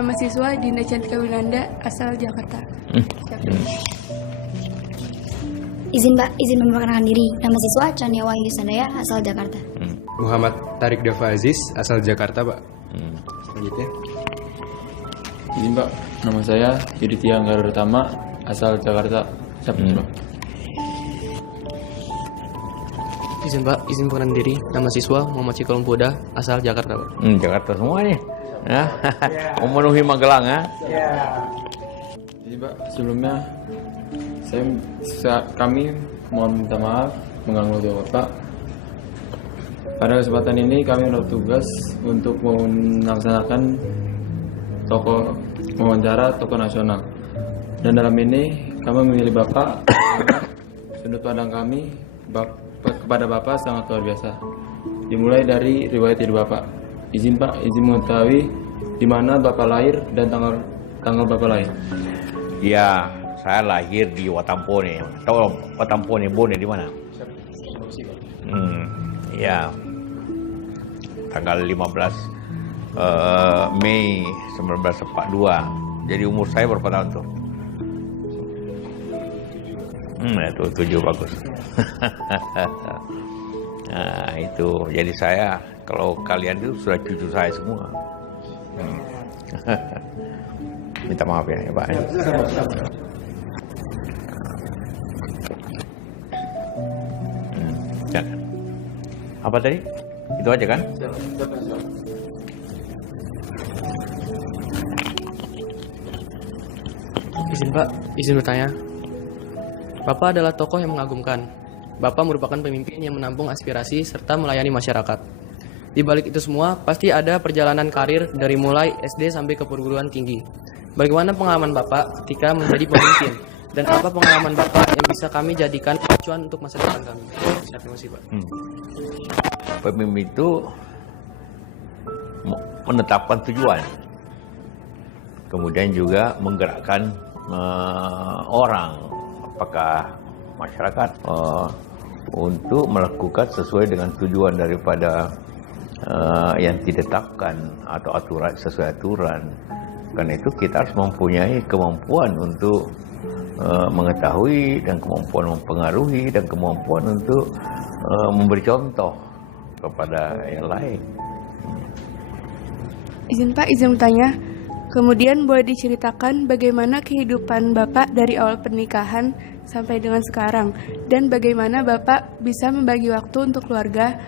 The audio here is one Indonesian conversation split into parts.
nama siswa Dinda Cantika Winanda, asal Jakarta. Izin Pak, izin memperkenalkan diri. Nama siswa Chania Wahyu Sandaya, asal Jakarta. Muhammad Tarik Dava Aziz, asal Jakarta, Pak. Selanjutnya. Izin Pak, nama saya Yudhitya Anggara Utama, asal Jakarta. Pak. Izin Pak, izin perkenalan diri. Nama siswa Muhammad Cikolong Puda, asal Jakarta, Pak. Jakarta semuanya. Ya. Memenuhi Magelang, ya. Jadi Pak, sebelumnya kami mohon minta maaf mengganggu Bapak. Pada kesempatan ini kami mendapat tugas untuk melaksanakan wawancara tokoh nasional. Dan dalam ini kami memilih Bapak. Sudut pandang kami kepada Bapak sangat luar biasa. Dimulai dari riwayat hidup Bapak. Izin Pak, izin mengetahui di mana Bapak lahir dan tanggal Bapak lahir. Ya, saya lahir di Watampone. Tahu Watampone, Bone di mana? Ya, tanggal 15 Mei 1942. Jadi umur saya berapa tahun tuh? Itu 7 bagus. Nah, itu jadi saya, kalau kalian itu sudah cucu saya semua. Minta maaf ya, Pak. Ya. Apa tadi? Itu aja kan? Izin Pak, izin bertanya. Bapak adalah tokoh yang mengagumkan. Bapak merupakan pemimpin yang menampung aspirasi serta melayani masyarakat. Di balik itu semua, pasti ada perjalanan karir dari mulai SD sampai ke perguruan tinggi. Bagaimana pengalaman Bapak ketika menjadi pemimpin? Dan apa pengalaman Bapak yang bisa kami jadikan acuan untuk masa depan kami? Terima kasih, Pak. Pemimpin itu menetapkan tujuan, kemudian juga menggerakkan orang, apakah masyarakat, untuk melakukan sesuai dengan tujuan daripada yang ditetapkan atau aturan, sesuai aturan. Karena itu kita harus mempunyai kemampuan untuk mengetahui dan kemampuan mempengaruhi dan kemampuan untuk memberi contoh kepada yang lain. Izin Pak, izin bertanya. Kemudian boleh diceritakan bagaimana kehidupan Bapak dari awal pernikahan sampai dengan sekarang, dan bagaimana Bapak bisa membagi waktu untuk keluarga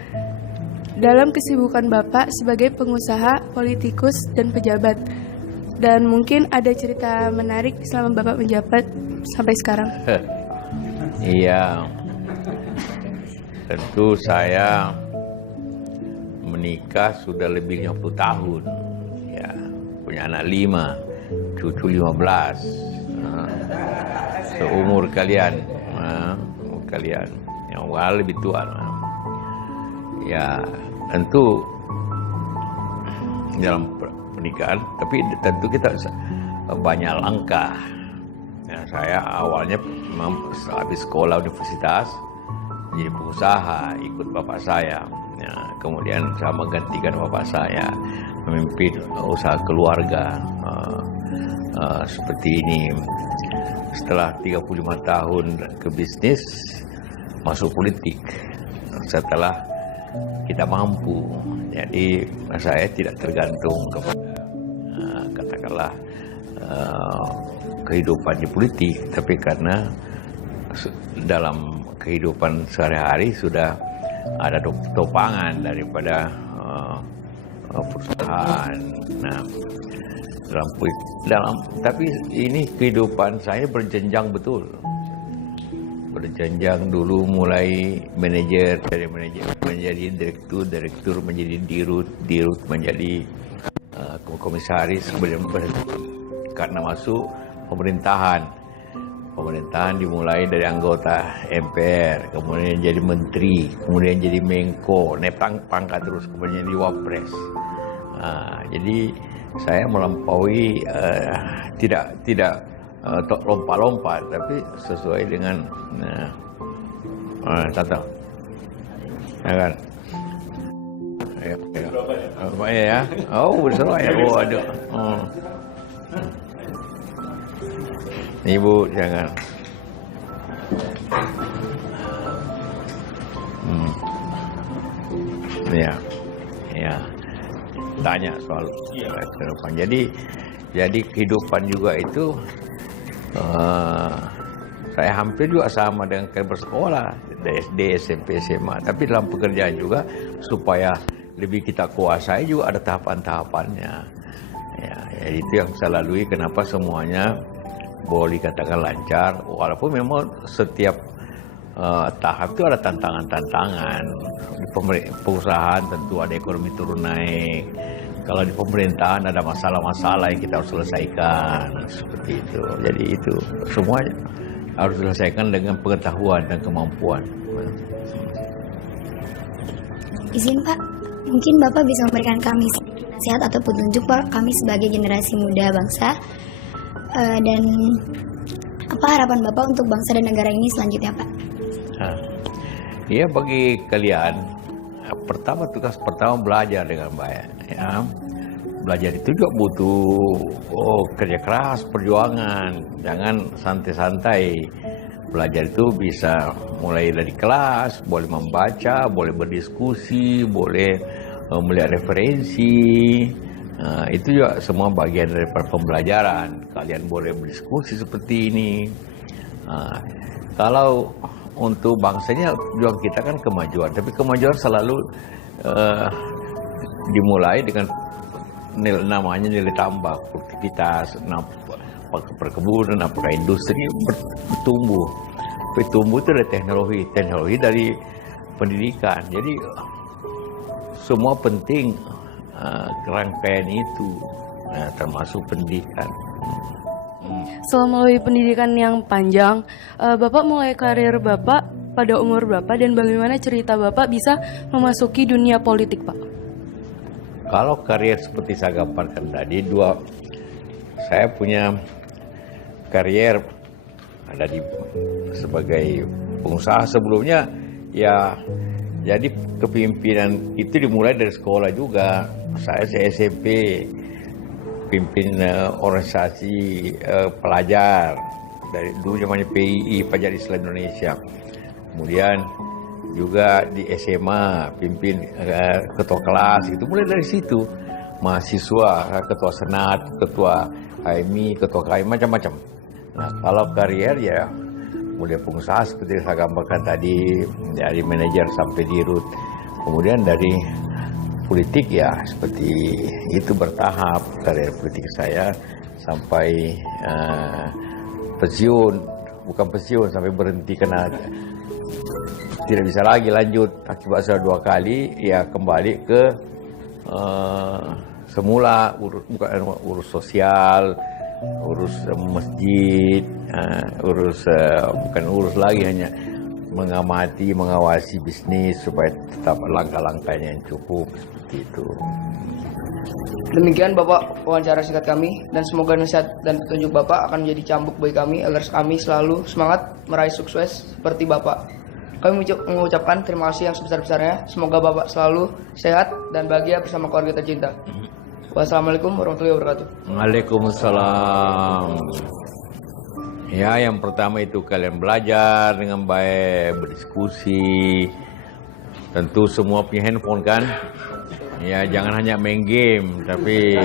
dalam kesibukan Bapak sebagai pengusaha, politikus, dan pejabat. Dan mungkin ada cerita menarik selama Bapak menjabat sampai sekarang. Iya, tentu saya menikah sudah lebih 50 tahun. Ya, punya anak 5, cucu 15. Seumur kalian, yang lebih tua. Ya, tentu dalam pernikahan, tapi tentu kita banyak langkah. Ya, saya awalnya habis sekolah universitas menjadi pengusaha, ikut bapak saya. Ya, kemudian saya menggantikan bapak saya memimpin usaha keluarga seperti ini. Setelah 35 tahun ke bisnis, masuk politik. Setelah kita mampu, jadi saya tidak tergantung kepada katakanlah kehidupan di politik, tapi karena dalam kehidupan sehari-hari sudah ada topangan daripada perusahaan. Nah, tapi ini kehidupan saya berjenjang betul. Berjenjang dulu mulai manajer, dari manajer menjadi direktur menjadi dirut menjadi komisaris, kemudian karena masuk pemerintahan dimulai dari anggota MPR, kemudian jadi menteri, kemudian jadi Menko, naik pangkat terus, kemudian jadi Wapres. Jadi saya melampaui tidak lompat-lompat, tapi sesuai dengan tata, ya kan? Ya. Oh, besar ya. Oh, ada. Ibu jangan. Ya, ya. Tanya soal kehidupan. Jadi kehidupan juga itu saya hampir juga sama dengan kalian bersekolah dari SD, SMP, SMA. Tapi dalam pekerjaan juga supaya lebih kita kuasai juga ada tahapan-tahapannya. Ya, itu yang saya lalui. Kenapa semuanya boleh dikatakan lancar, walaupun memang setiap tahap itu ada tantangan-tantangan. Di perusahaan tentu ada ekonomi turun naik. Kalau di pemerintahan ada masalah-masalah yang kita harus selesaikan, seperti itu. Jadi itu semuanya harus diselesaikan dengan pengetahuan dan kemampuan. Izin Pak, mungkin Bapak bisa memberikan kami nasihat atau petunjuk Pak, kami sebagai generasi muda bangsa, dan apa harapan Bapak untuk bangsa dan negara ini selanjutnya Pak? Ya, bagi kalian pertama, tugas pertama belajar dengan baik. Ya. Belajar itu juga butuh kerja keras, perjuangan. Jangan santai-santai. Belajar itu bisa mulai dari kelas, boleh membaca, boleh berdiskusi, boleh melihat referensi. Itu juga semua bagian dari pembelajaran. Kalian boleh berdiskusi seperti ini. Kalau untuk bangsanya juang kita kan kemajuan, tapi kemajuan selalu dimulai dengan namanya nilai tambah, produktivitas, apakah perkebunan, apakah industri bertumbuh. Tapi tumbuh itu dari teknologi dari pendidikan. Jadi semua penting rangkaian itu, termasuk pendidikan. Setelah melalui pendidikan yang panjang, Bapak mulai karir Bapak pada umur berapa dan bagaimana cerita Bapak bisa memasuki dunia politik, Pak? Kalau karier seperti saya gambarkan tadi, saya punya karier ada sebagai pengusaha sebelumnya, ya. Jadi kepemimpinan itu dimulai dari sekolah juga. Saya SMP pimpin organisasi pelajar dari dulu namanya PII, Pelajar Islam Indonesia. Kemudian juga di SMA pimpin ketua kelas, itu mulai dari situ. Mahasiswa, ketua senat, ketua HMI, ketua KM, macam-macam. Nah, kalau karier ya mulai pengusaha seperti saya gambarkan tadi, dari manajer sampai dirut. Kemudian dari politik ya seperti itu bertahap karier politik saya sampai pensiun, bukan pensiun, sampai berhenti karena tidak bisa lagi lanjut akibat saya 2 kali, ya kembali ke semula, urus sosial, urus masjid, bukan urus lagi, hanya mengamati, mengawasi bisnis supaya tetap langkah-langkahnya yang cukup, seperti itu. Demikian Bapak wawancara singkat kami, dan semoga nasihat dan petunjuk Bapak akan menjadi cambuk bagi kami agar kami selalu semangat meraih sukses seperti Bapak. Kami mengucapkan terima kasih yang sebesar-besarnya. Semoga Bapak selalu sehat dan bahagia bersama keluarga tercinta. Wassalamualaikum warahmatullahi wabarakatuh. Waalaikumsalam. Ya, yang pertama itu kalian belajar dengan baik, berdiskusi. Tentu semua punya handphone kan? Ya, jangan hanya main game, tapi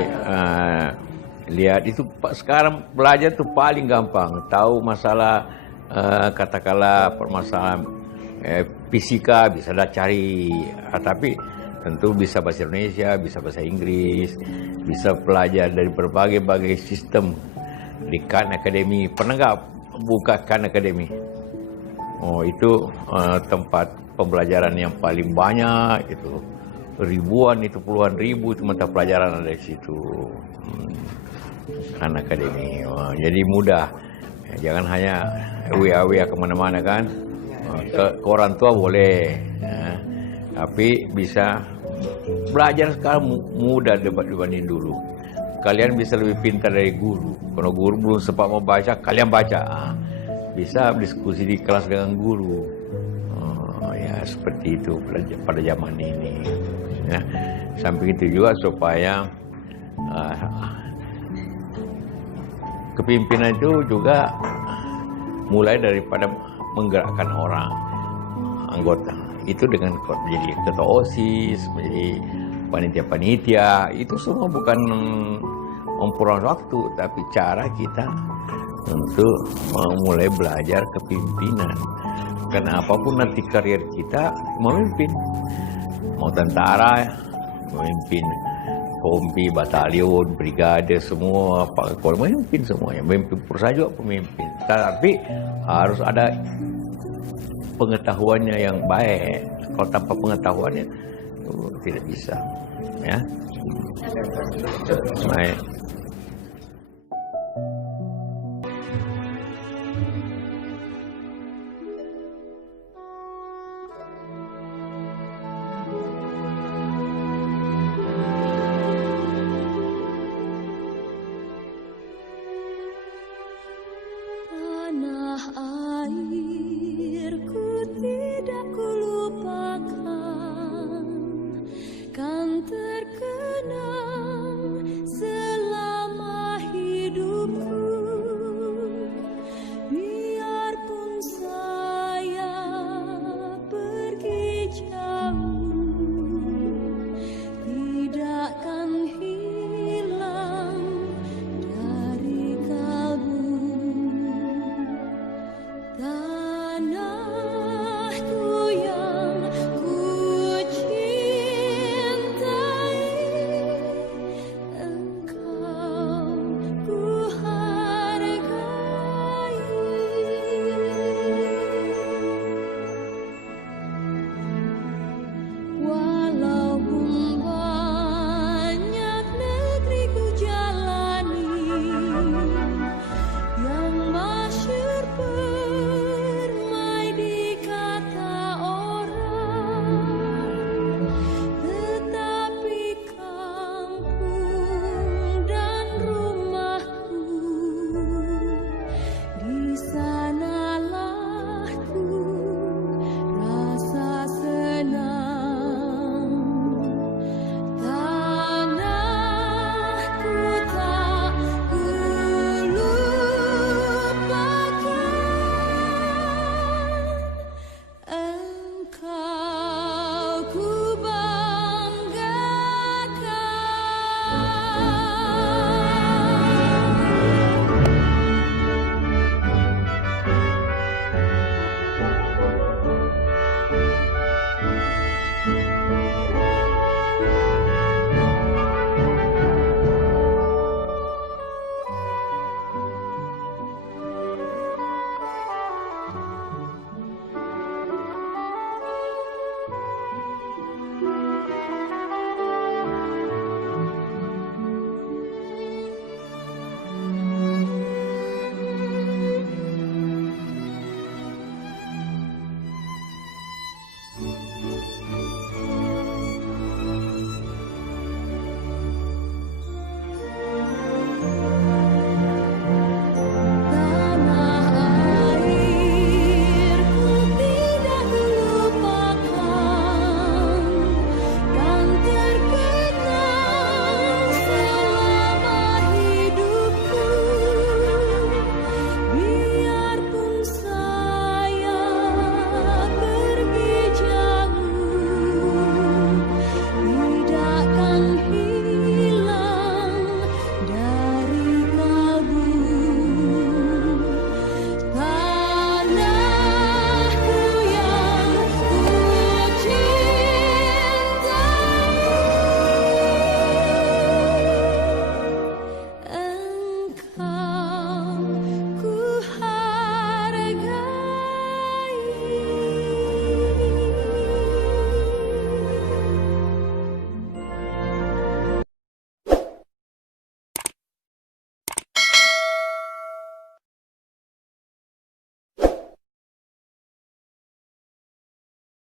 lihat itu sekarang belajar tuh paling gampang. Tahu masalah katakanlah permasalahan fisika bisa dah cari, tapi tentu bisa bahasa Indonesia, bisa bahasa Inggris, bisa belajar dari berbagai sistem di Khan Academy. Pernah nggak buka Khan Academy? Oh, itu tempat pembelajaran yang paling banyak, itu ribuan, itu puluhan ribu itu mata pelajaran ada di situ. Khan Academy. Oh, jadi mudah. Ya, jangan hanya WA kemana-mana kan. Ke orang tua boleh, ya, tapi bisa belajar sekarang mudah dibanding dulu. Kalian bisa lebih pintar dari guru. Kalau guru belum sempat membaca, kalian baca. Bisa diskusi di kelas dengan guru. Ya seperti itu pada zaman ini. Ya, samping itu juga supaya kepemimpinan itu juga mulai daripada menggerakkan orang anggota itu dengan menjadi ketua OSIS, menjadi panitia-panitia, itu semua bukan memperoleh waktu, tapi cara kita untuk mulai belajar kepemimpinan. Karena apapun nanti karir kita memimpin, mau tentara, memimpin kompi, batalion, brigade, semua, memimpin semuanya, memimpin perusahaan juga pemimpin. Tapi harus ada pengetahuannya yang baik. Kalau tanpa pengetahuannya tidak bisa, ya. Baik.